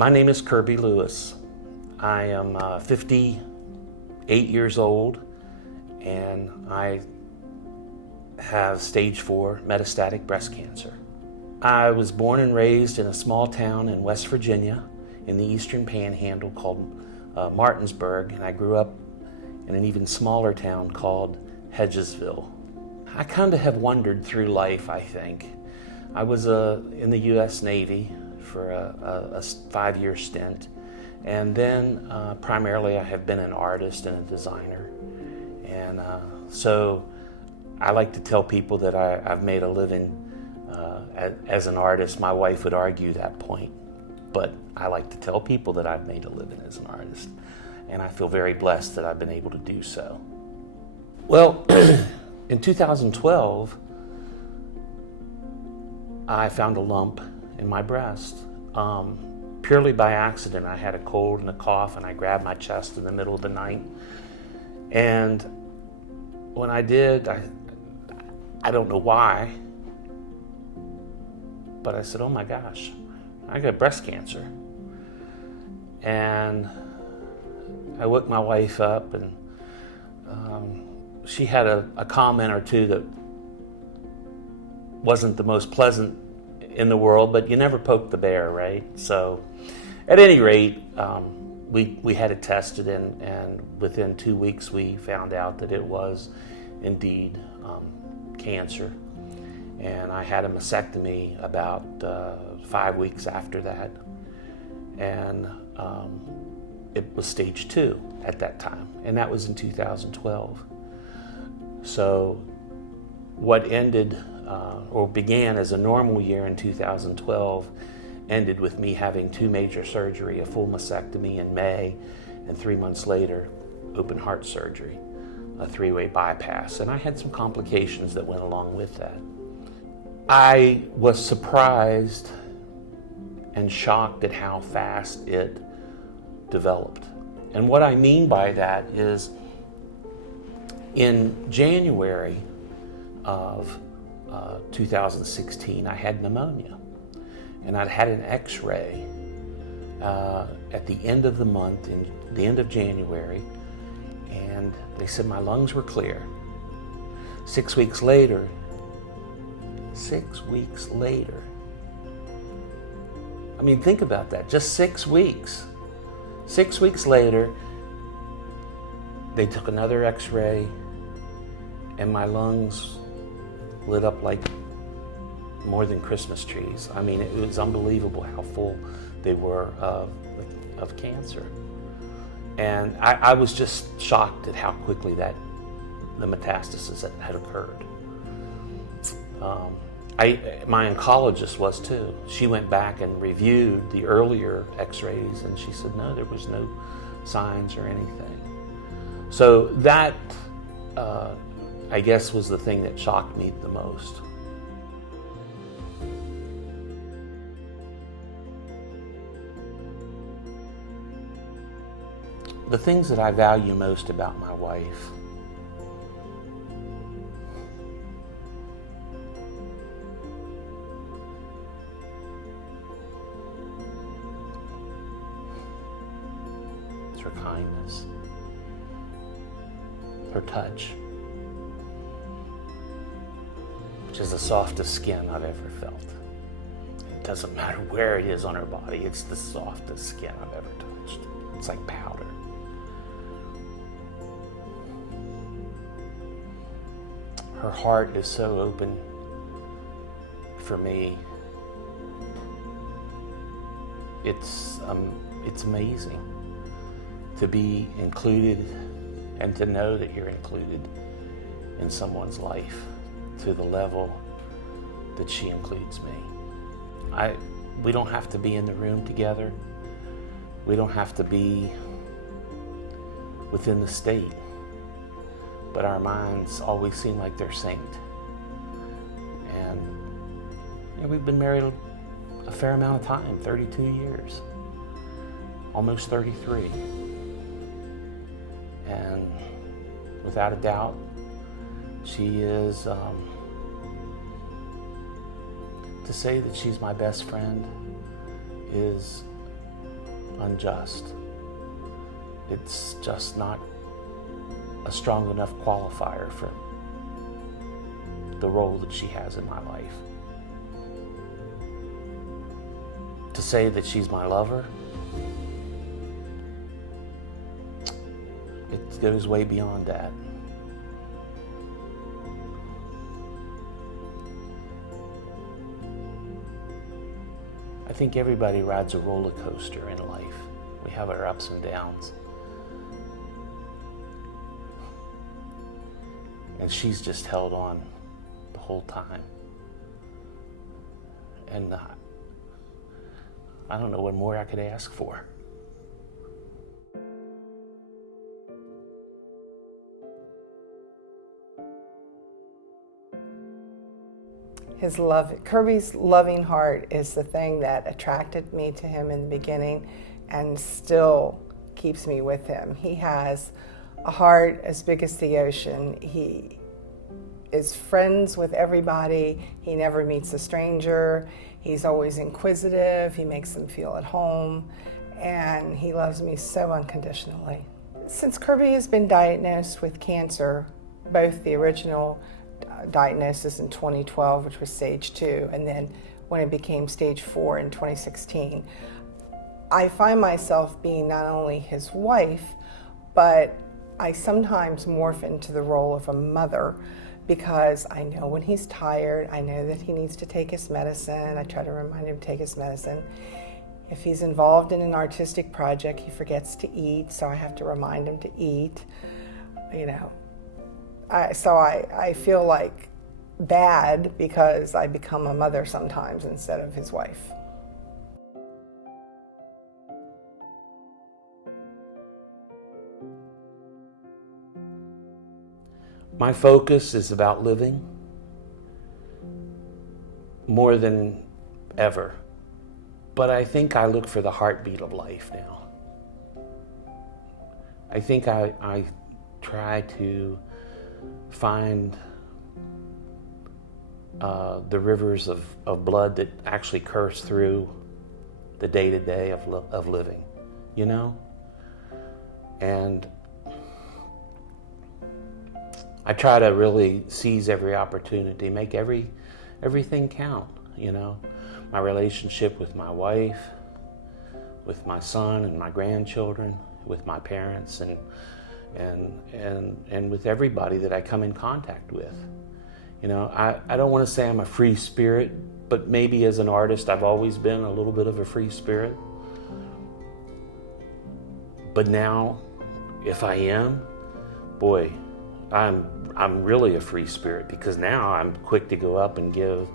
My name is Kirby Lewis. I am 58 years old, and I have stage 4 metastatic breast cancer. I was born and raised in a small town in West Virginia in the Eastern Panhandle called Martinsburg, and I grew up in an even smaller town called Hedgesville. I kind of have wandered through life, I think. I was in the U.S. Navy for a 5-year stint, and then primarily I have been an artist and a designer, and so I like to tell people that I've made a living as an artist. My wife would argue that point, but I like to tell people that I've made a living as an artist, and I feel very blessed that I've been able to do so. Well, in 2012, I found a lump in my breast. Purely by accident. I had a cold and a cough, and I grabbed my chest in the middle of the night. And when I did, I don't know why, but I said, oh my gosh, I got breast cancer. And I woke my wife up, and she had a comment or two that wasn't the most pleasant in the world, but you never poke the bear, right? So at any rate, we had it tested, and within 2 weeks we found out that it was indeed cancer. And I had a mastectomy about 5 weeks after that, and it was stage 2 at that time, and that was in 2012. So what ended or began as a normal year in 2012 ended with me having 2 major surgery, a full mastectomy in May, and 3 months later, open heart surgery, a 3-way bypass. And I had some complications that went along with that. I was surprised and shocked at how fast it developed. And what I mean by that is in January of 2016, I had pneumonia, and I'd had an x-ray at the end of the month, in the end of January, and they said my lungs were clear. 6 weeks later, I mean, think about that, just 6 weeks. 6 weeks later, they took another x-ray, and my lungs lit up like more than Christmas trees. I mean, it was unbelievable how full they were of cancer. And I was just shocked at how quickly the metastasis had occurred. My oncologist was too. She went back and reviewed the earlier x-rays, and she said, no, there was no signs or anything. So that, I guess, was the thing that shocked me the most. The things that I value most about my wife. It's her kindness, her touch, which is the softest skin I've ever felt. It doesn't matter where it is on her body, it's the softest skin I've ever touched. It's like powder. Her heart is so open for me. It's amazing to be included and to know that you're included in someone's life to the level that she includes me. We don't have to be in the room together. We don't have to be within the state, but our minds always seem like they're synced. And we've been married a fair amount of time, 32 years, almost 33. And without a doubt, she is, to say that she's my best friend is unjust. It's just not a strong enough qualifier for the role that she has in my life. To say that she's my lover, it goes way beyond that. I think everybody rides a roller coaster in life. We have our ups and downs. And she's just held on the whole time. And I don't know what more I could ask for. His love, Kirby's loving heart is the thing that attracted me to him in the beginning and still keeps me with him. He has a heart as big as the ocean. He is friends with everybody. He never meets a stranger. He's always inquisitive. He makes them feel at home. And he loves me so unconditionally. Since Kirby has been diagnosed with cancer, both the original diagnosis in 2012, which was stage 2, and then when it became stage 4 in 2016, I find myself being not only his wife, but I sometimes morph into the role of a mother because I know when he's tired, I know that he needs to take his medicine. I try to remind him to take his medicine. If he's involved in an artistic project, he forgets to eat, so I have to remind him to eat. You know, so I feel like bad because I become a mother sometimes instead of his wife. My focus is about living more than ever. But I think I look for the heartbeat of life now. I think I try to find the rivers of blood that actually curse through the day-to-day of living, you know? And I try to really seize every opportunity, make everything count, you know? My relationship with my wife, with my son and my grandchildren, with my parents, and with everybody that I come in contact with. You know, I don't want to say I'm a free spirit, but maybe as an artist I've always been a little bit of a free spirit. But now, if I am, boy, I'm really a free spirit, because now I'm quick to go up and give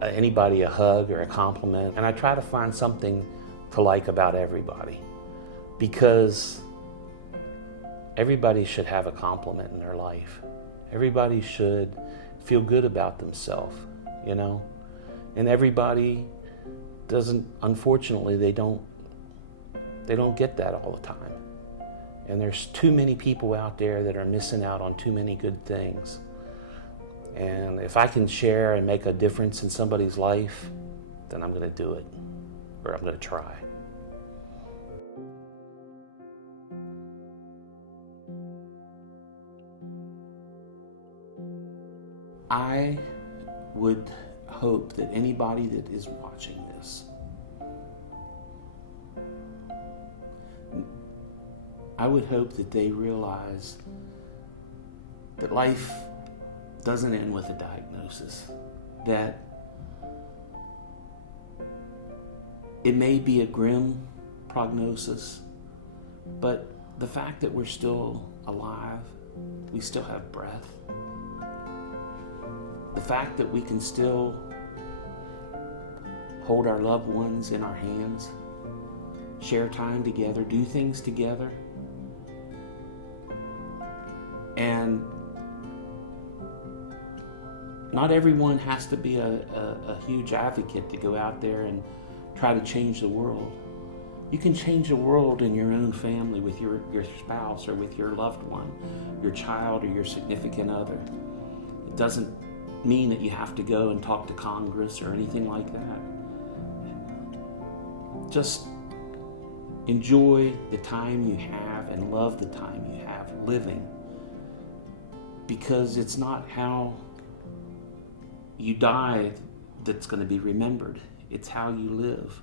anybody a hug or a compliment, and I try to find something to like about everybody, because everybody should have a compliment in their life. Everybody should feel good about themselves, you know? And everybody doesn't, unfortunately, they don't get that all the time. And there's too many people out there that are missing out on too many good things. And if I can share and make a difference in somebody's life, then I'm going to do it, or I'm going to try. I would hope that anybody that is watching this, I would hope that they realize that life doesn't end with a diagnosis, that it may be a grim prognosis, but the fact that we're still alive, we still have breath, the fact that we can still hold our loved ones in our hands, share time together, do things together, and not everyone has to be a huge advocate to go out there and try to change the world. You can change the world in your own family with your spouse or with your loved one, your child or your significant other. It doesn't mean that you have to go and talk to Congress or anything like that. Just enjoy the time you have and love the time you have living, because it's not how you die that's going to be remembered. It's how you live.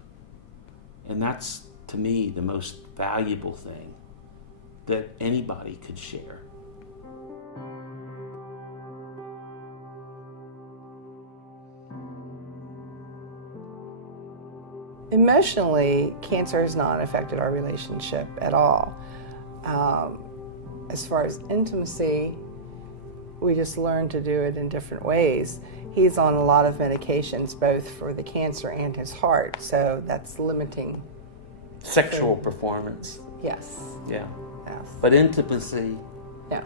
And that's, to me, the most valuable thing that anybody could share. Emotionally, cancer has not affected our relationship at all. As far as intimacy, we just learn to do it in different ways. He's on a lot of medications, both for the cancer and his heart, so that's limiting. Sexual performance. Yes. Yeah. Yes. But intimacy, Yeah.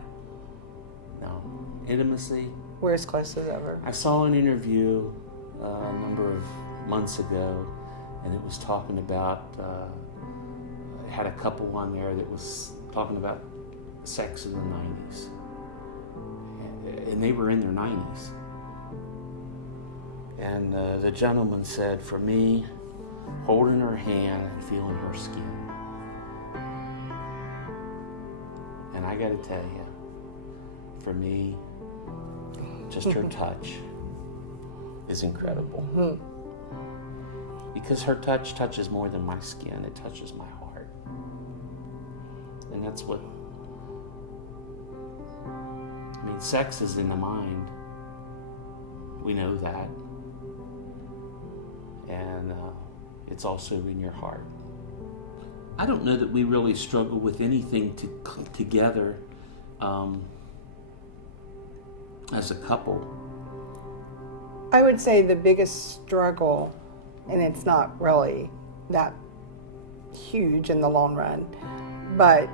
no. Intimacy. We're as close as ever. I saw an interview a number of months ago, and it was talking about, it had a couple on there that was talking about sex in the 90s. And they were in their 90s. And the gentleman said, for me, holding her hand and feeling her skin. And I gotta tell you, for me, just her touch is incredible. Because her touch touches more than my skin, it touches my heart. And that's what, I mean, sex is in the mind. We know that. And it's also in your heart. I don't know that we really struggle with anything to come together as a couple. I would say the biggest struggle, and it's not really that huge in the long run, but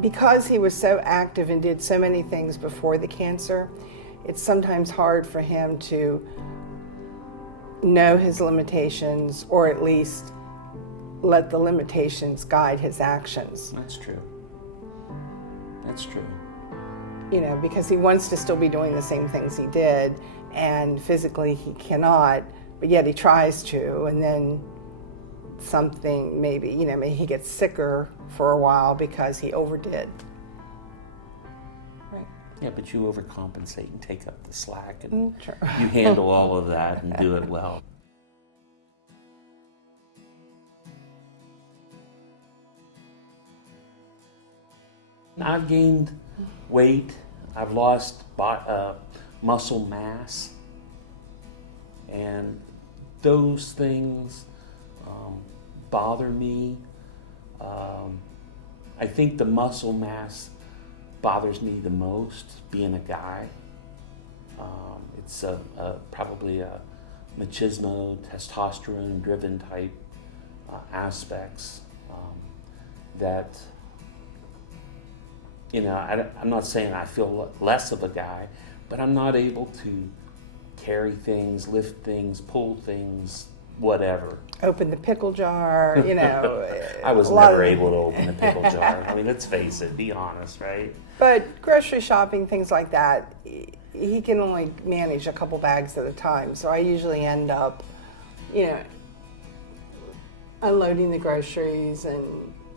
because he was so active and did so many things before the cancer, it's sometimes hard for him to know his limitations, or at least let the limitations guide his actions. That's true. That's true. You know, because he wants to still be doing the same things he did, and physically he cannot, but yet he tries to, and then something, maybe he gets sicker for a while because he overdid. Right. Yeah, but you overcompensate and take up the slack, and Sure. you handle all of that and do it well. I've gained weight. I've lost muscle mass. And those things bother me. I think the muscle mass bothers me the most, being a guy. It's probably a machismo, testosterone-driven type aspects that, I'm not saying I feel less of a guy, but I'm not able to carry things, lift things, pull things, whatever. Open the pickle jar, I was never able to open a pickle jar. I mean, let's face it, be honest, right? But grocery shopping, things like that, he can only manage a couple bags at a time. So I usually end up, unloading the groceries and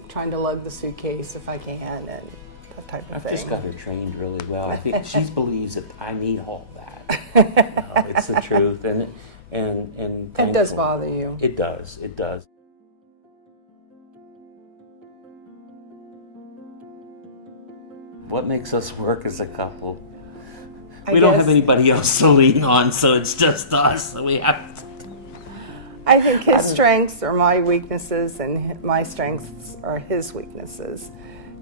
trying to lug the suitcase if I can, and that type of I've thing. just got her trained really well. I think she believes that I need all that. It's the truth, and it does bother you. It does. What makes us work as a couple? We don't have anybody else to lean on, so it's just us. So we have to. I think his strengths are my weaknesses, and my strengths are his weaknesses,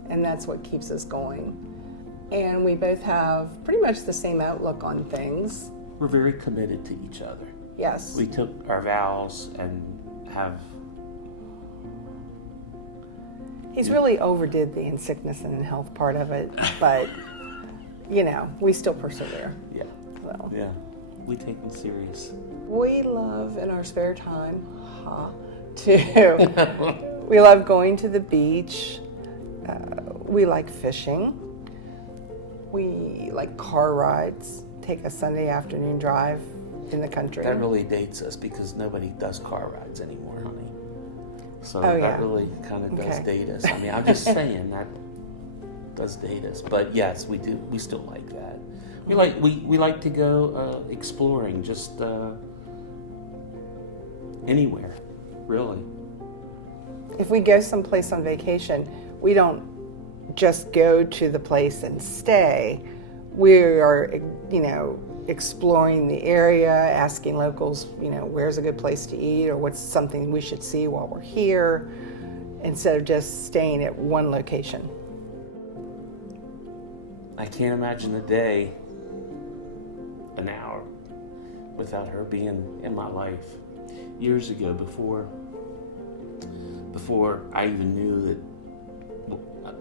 and that's what keeps us going. And we both have pretty much the same outlook on things. We're very committed to each other. Yes. We took our vows and have. He's really overdid the in sickness and in health part of it, but we still persevere. Yeah. So. Yeah. We take them serious. We love in our spare time we love going to the beach. We like fishing. We like car rides. Take a Sunday afternoon drive in the country. That really dates us because nobody does car rides anymore, honey. So Oh, that yeah. really kind of does Okay. date us. I mean, I'm just saying that does date us. But yes, we do. We still like that. We like to go exploring, just anywhere, really. If we go someplace on vacation, we don't just go to the place and stay. We are, exploring the area, asking locals, where's a good place to eat or what's something we should see while we're here, instead of just staying at one location. I can't imagine a day, an hour, without her being in my life. Years ago, before I even knew that,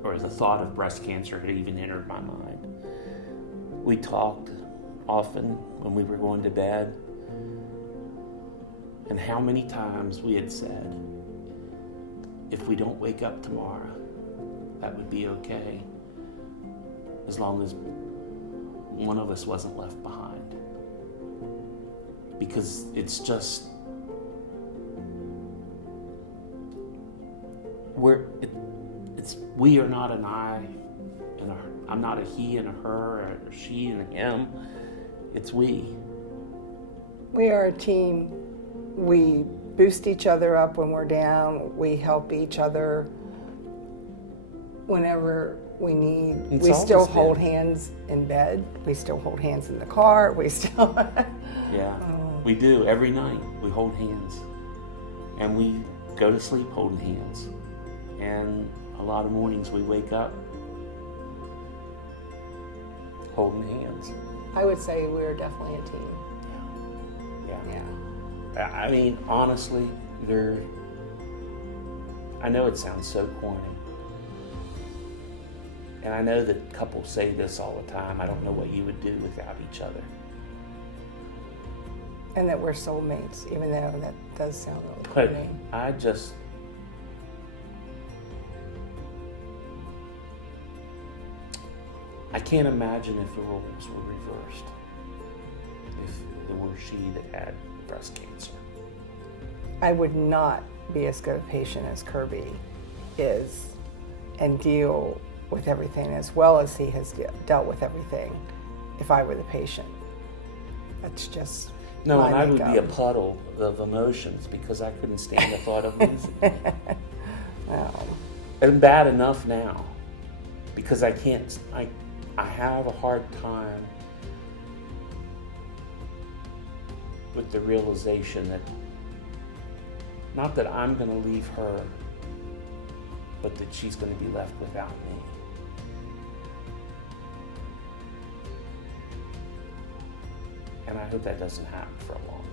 or the thought of breast cancer had even entered my mind, we talked often when we were going to bed, and how many times we had said, if we don't wake up tomorrow, that would be okay, as long as one of us wasn't left behind. Because it's just, we are not an I and a her. I'm not a he and a her, or a she and a him. It's we. We are a team. We boost each other up when we're down. We help each other whenever we need. It's we still always hold been. hands in bed. We still hold hands in the car. We still. Yeah, we do. Every night we hold hands. And we go to sleep holding hands. And a lot of mornings we wake up holding hands. I would say we're definitely a team. Yeah. Yeah. I mean, honestly, I know it sounds so corny. And I know that couples say this all the time. I don't know what you would do without each other. And that we're soulmates, even though that does sound really But corny. I can't imagine if the roles were reversed. If it were she that had breast cancer. I would not be as good a patient as Kirby is and deal with everything as well as he has dealt with everything if I were the patient. That's just No, my and I would be a makeup. puddle of emotions because I couldn't stand the thought of losing her. Oh. And bad enough now because I have a hard time with the realization that not that I'm going to leave her, but that she's going to be left without me. And I hope that doesn't happen for a long